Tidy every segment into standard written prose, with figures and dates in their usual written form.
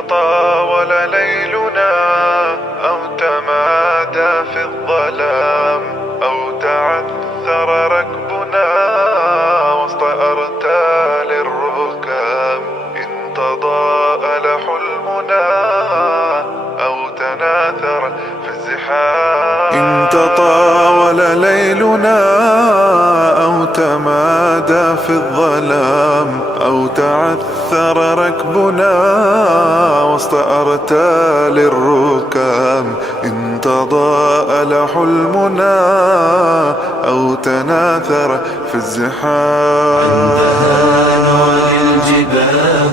تطاول ليلنا أو تمادى في الظلام أو تعثر ركبنا وسط أرتال الركام، إن تضاءل حلمنا أو تناثر في الزحام، إن تطاول ليلنا أو تمادى في الظلام أو تعثر ركبنا وسط أرتال الركام، إن تضاءل حلمنا أو تناثر في الزحام. عندها نعلي الجباه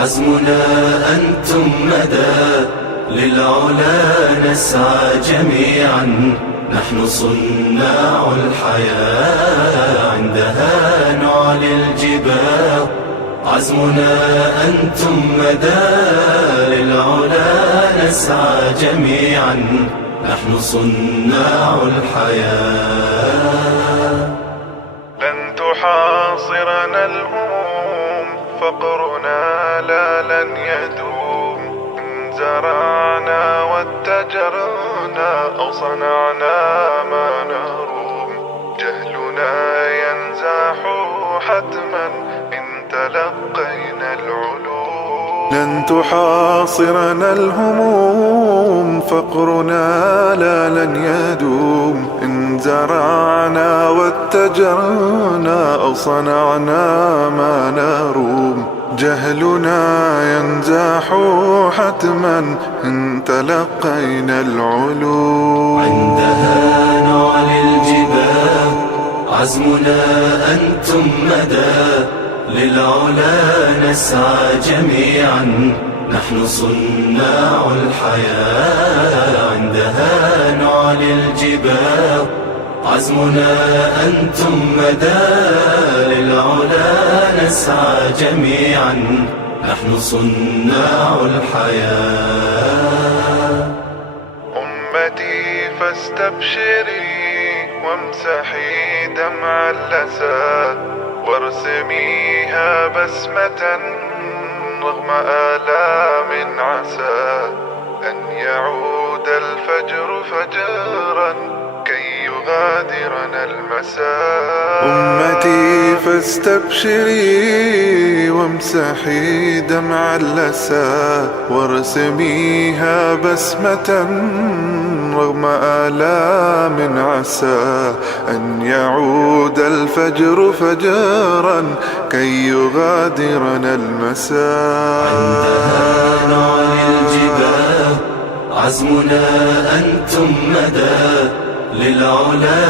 عزمنا أنتم مدى، للعلا نسعى جميعا نحن صناع الحياة. عندها نعلي الجباه عزمنا أنتم مدى، للعلا نسعى جميعا نحن صناع الحياة. لن تحاصرنا الهموم فقرنا لا لن يدوم، إن زرعنا واتجرنا أو صنعنا ما نروم، جهلنا ينزاح حتما إن تلقينا العلوم. لن تحاصرنا الهموم فقرنا لا لن يدوم، إن زرعنا واتجرنا أو صنعنا ما نروم، جهلنا ينزاح حتما إن تلقينا العلوم. عندها نعلي الجباه عزمنا أنتم مدى، للعلا نسعى جميعا نحن صناع الحياة. عندها نعلي الجباه عزمنا أنتم مدى، للعلا نسعى جميعا نحن صناع الحياة. أمتي فاستبشري وامسحي دمع اللسى، وارسميها بسمة رغم آلام، عسى أن يعود الفجر فجرا كي يغادرنا المساء. أمتي فاستبشري وامسحي دمع اللسى، وارسميها بسمة رغم آلام، عسى أن يعود الفجر فجرا كي يغادرنا المساء. عندها نعلي الجباه عزمنا أنتم مدى، للعلا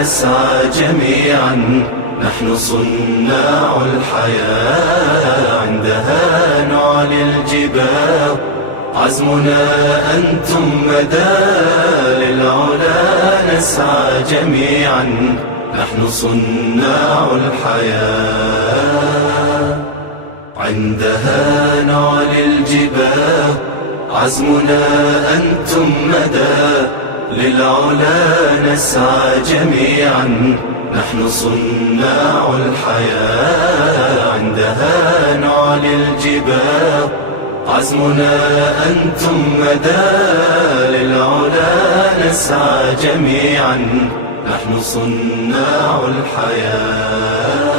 نسعى جميعا نحن صناع الحياة. عندها نعلي الجباه عزمنا أنتم مدى، للعلا نسعى جميعا نحن صناع الحياة. عندها نعلي الجباه عزمنا أنتم مدى، للعلا نسعى جميعا نحن صناع الحياة. عندها نعلي الجباه عزمنا أنتم مدى، للعلا نسعى جميعا نحن صناع الحياة.